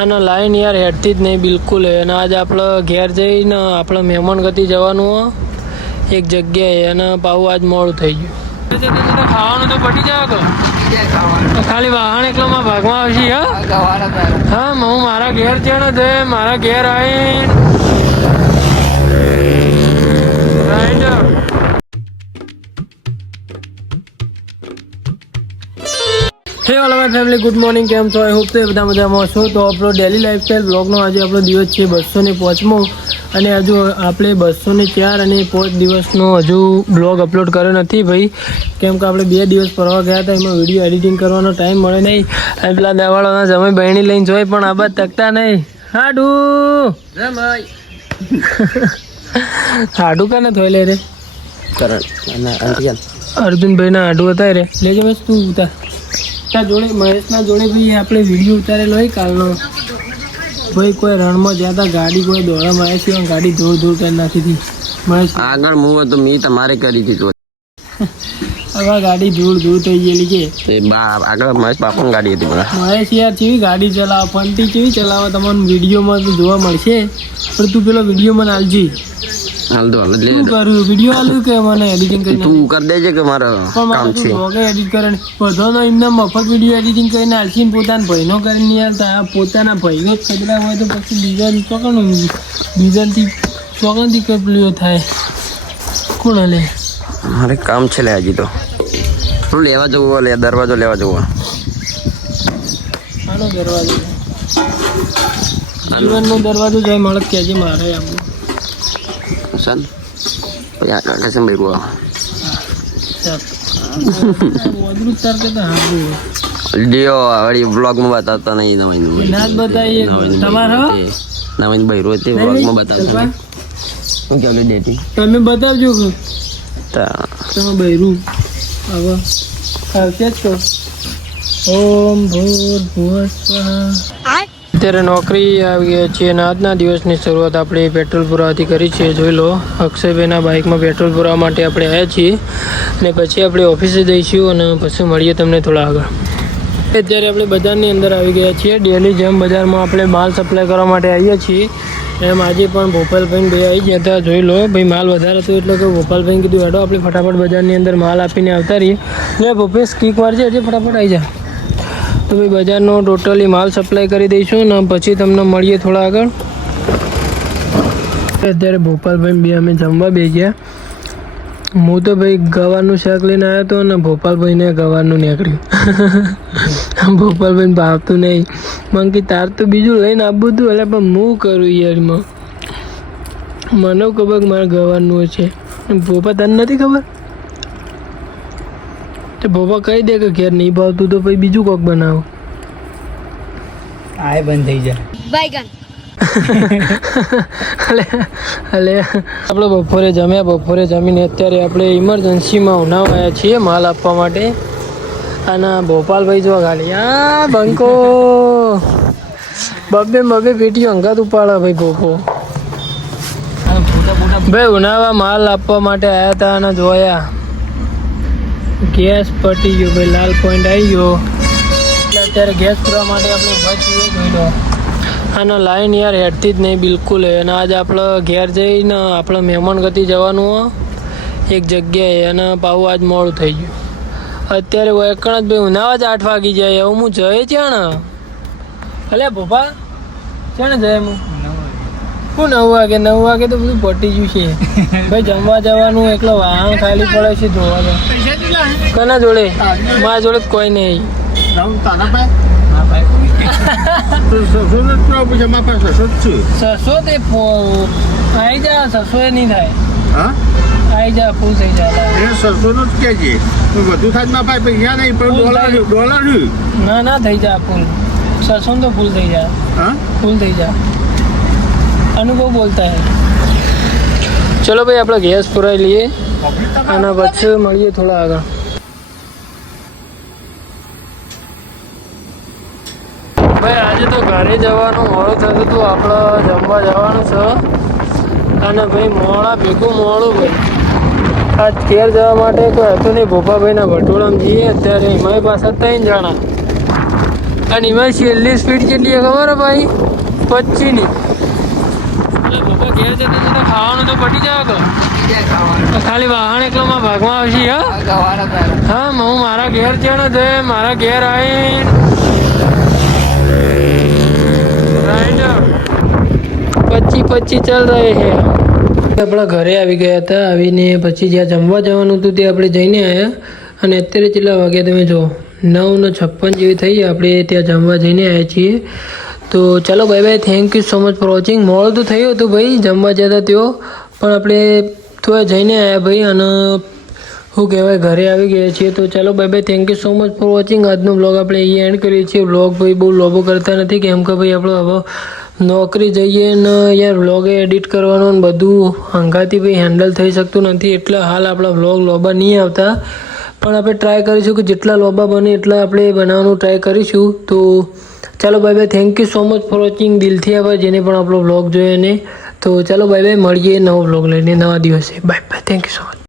આના લાઈન યાર હેડતી જ નહીં બિલકુલ. અને આજે આપણે ઘેર જઈને આપણે મહેમાન ગતિ જવાનું એક જગ્યાએ, અને પાવું આજ મોડું થઈ ગયું. ખાવાનું તો પટી જાય તો ખાલી વાહન એકલામાં ભાગમાં આવશે. હા હું મારા ઘેર છે ને તે મારા ઘેર આવી હે all my family, good morning. કેમ છો? આઈ હોપ તો બધા મજામાં છો. તો આપણો ડેલી લાઈફસ્ટાઈલ બ્લોગનો આજે આપણો દિવસ છે 205મો, અને હજુ આપણે 204 અને 5 દિવસનો હજુ બ્લોગ અપલોડ કર્યો નથી ભાઈ, કેમ કે આપણે 2 દિવસ ફરવા ગયા હતા. એમાં વિડીયો એડિટિંગ કરવાનો ટાઈમ મળે નહીં. અને પેલા દેવાળાના જમાઈ બહેણી લઈને જોઈ પણ આ બાદ તકતા નહીં. હાડું કાને થોઈ લે રે અર્જુનભાઈના હાડું હતા રે લેજે બસ તું ઉતાર. જોડે મહેશના જોડે ભાઈ આપણે વિડીયો ઉતારેલો હોય કાલનો. ભાઈ કોઈ રણમાં જ્યાં હતા, ગાડી કોઈ દોડામાં આવી છે, ગાડી ધૂળ ધૂળ કરી નાખી હતી. મહેશ આગળ હું તો મેં તમારે કરી દીધું. હવે ગાડી ધૂળ ધૂળ થઈ ગયેલી છે. આગળ મહેશ બાપુની ગાડી હતી. મહેશ યાર કેવી ગાડી ચલાવે, ફંટી કેવી ચલાવે તમને વિડીયોમાં તો જોવા મળશે. પણ તું પેલો વિડીયો મને આલજી. હાલ દો હાલ શું કરું વિડીયો આલ્યું કે મને એડિટિંગ કરી તું કરી દેજે કે મારો કામ છે. એડિટ કરે બધાનો એમને મફત વિડીયો એડિટિંગ કરીને આલસી પોતાના ભાઈનો કરીને યાર પોતાના ભાઈનો જ ખતરા હોય તો પછી બીજાથી ચોકણથી કપલીઓ થાય. કોણ લે મારે કામ છે લે હજી તો હું લેવા જવું લે દરવાજો લેવા જવું. આનો દરવાજો જીવનનો દરવાજો જાય મળે કે મારે આપણું સન પછી આગળ કશે મેળવું વળી બ્લોગમાં બતાવતા નહીં. નવીન બૈરો તે બ્લોગમાં બતાવતા હું કેવું ડેટી તમે બતાવજો તમે બૈરું હવે આવશે જ તો. ઓમ ભૂર અત્યારે નોકરી આવી ગયા છીએ અને આજના દિવસની શરૂઆત આપણે પેટ્રોલ પુરાવાથી કરી છે. જોઈ લો અક્ષયભાઈના બાઇકમાં પેટ્રોલ પુરાવા માટે આપણે આવ્યા છીએ, અને પછી આપણે ઓફિસે જઈશું અને પછી મળીએ તમને થોડા આગળ. અત્યારે આપણે બજારની અંદર આવી ગયા છીએ. ડેલી જેમ બજારમાં આપણે માલ સપ્લાય કરવા માટે આવીએ છીએ એમ આજે પણ ભોપાલભાઈ બે આવી ગયા હતા. જોઈ લો ભાઈ માલ વધારે હતો એટલે કે ભોપાલભાઈ કીધું હેડો આપણે ફટાફટ બજારની અંદર માલ આપીને આવતા રહીએ. એટલે ભોપેશ કીક મારજે હજી ફટાફટ આવી જા. તો ભાઈ બજારનો ટોટલી માલ સપ્લાય કરી દઈશું ને પછી તમને મળીએ થોડા આગળ. અત્યારે ભોપાલભાઈ બે અમે જમવા બે ગયા. હું તો ભાઈ ગવારનું શાક લઈને આવ્યો હતો ને ભોપાલભાઈને ગવારનું નીકળ્યું. ભોપાલભાઈને ભાવતું નહીં. મંકી તાર તો બીજું લઈને આપવું હતું એટલે પણ હું કરું યારમાં. મને ખબર મારે ગવારનું છે. ભોપા તને નથી ખબર? તો ભોપા કહી દે કે ઘેર નહીં ભાવતું તો પછી બીજું કોક બનાવો. આ બંધ થઈ જાય બાયગન. એટલે આપણે બપોરે જમીને અત્યારે આપણે ઇમરજન્સીમાં ઉનાવ આવ્યા છીએ માલ આપવા માટે. અને ભોપાલભાઈ જો ખાલી આ બંકો બબે પેટીઓ અંગાત ઉપાડે ભાઈ ભોપો. ભાઈ ઉનાવા માલ આપવા માટે આવ્યા હતા અને જોયા ગેસ પટી ગયો ભાઈ, લાલ પોઈન્ટ આવી ગયો. એટલે અત્યારે ગેસ પૂરવા માટે આપણે ઊભા છીએ. જોઈ લો આના લાઈન યાર હેડતી જ નહીં બિલકુલ. અને આજે આપણે ઘેર જઈને આપણે મહેમાન ગતિ જવાનું એક જગ્યાએ, અને પાવું આજ મોડું થઈ ગયું. અત્યારે એકણ જ ભાઈ ઉનાવા જ 8 વાગી જાય. એવું હું જઈએ છે ને અલે ભોપા છે ને જાય હું 9 વાગે તો બધું પટી ગયું છે ભાઈ. જમવા જવાનું એકલો વાહન ખાલી પડે છે ધોવા. કોના જોડે? મારા જોડે કોઈ નહીં. સસો તે આવી જા. સસો એ નહીં થાય. આવી જા ફૂલ થઈ જાય. ના થઈ જાય ફૂલ. સસો તો ફૂલ થઈ જાય. ફૂલ થઈ જાય. અનુભવ બોલતા હે. ચલો ભાઈ આપણે ગેસ પુરાઈ લઈએ અને પછી મળીએ થોડા આગળ. ભાઈ આજે તો ઘરે જવાનું મોડું થતું હતું. આપણે જમવા જવાનું છે અને ભાઈ મોડું ભાઈ. આજ ઘેર જવા માટે કોઈ હતું નહીં. ભોપાભાઈના ભટોળામાં જઈએ અત્યારે. એમાં પાછા 3 જણા અને એમાં છેલ્લી સ્પીડ કેટલી ખબર હે ભાઈ? 25ની. બાપા ઘેર જતા જતા ખાવાનું તો પટી જાય કે ખાલી વાહન એકલામાં ભાગમાં આવશે. હા હું મારા ઘેર જવાનો છે. મારા ઘેર આવીને 25 ચાલ રહે છે. આપણા ઘરે આવી ગયા હતા. આવીને પછી જ્યાં જમવા જવાનું હતું તે આપણે જઈને આવ્યા. અને અત્યારે કેટલા વાગ્યા તમે જો 9:56 જેવી થઈ. આપણે ત્યાં જમવા જઈને આવ્યા છીએ. તો ચાલો bye bye. Thank you so much for watching. મોડું તો થયું હતું ભાઈ જમવા જતા તેઓ, પણ આપણે થોડા જઈને આવ્યા ભાઈ. અને શું કહેવાય ઘરે આવી ગયા છીએ. તો ચાલો bye bye. Thank you so much for watching. આજનો બ્લોગ આપણે અહીંયા એન્ડ કરીએ છીએ. બ્લોગ ભાઈ બહુ લોબો કરતા નથી, કેમ કે ભાઈ આપણે હવે નોકરી જઈએ ને યાર વ્લોગ એડિટ કરવાનું ને બધું હંગાથી ભાઈ હેન્ડલ થઈ શકતું નથી. એટલે હાલ આપણા વ્લોગ લોબા નહીં આવતા, પણ આપણે ટ્રાય કરીશું કે જેટલા લોબા બને એટલા આપણે બનાવવાનું ટ્રાય કરીશું. તો ચાલો bye bye. Thank you so much for watching. દિલથી આભાર જેને પણ આપણો વ્લોગ જોયો ને. તો ચાલો બાય બાય. મળીએ નવો વ્લોગ લઈને નવા દિવસે. Bye bye. Thank you so much.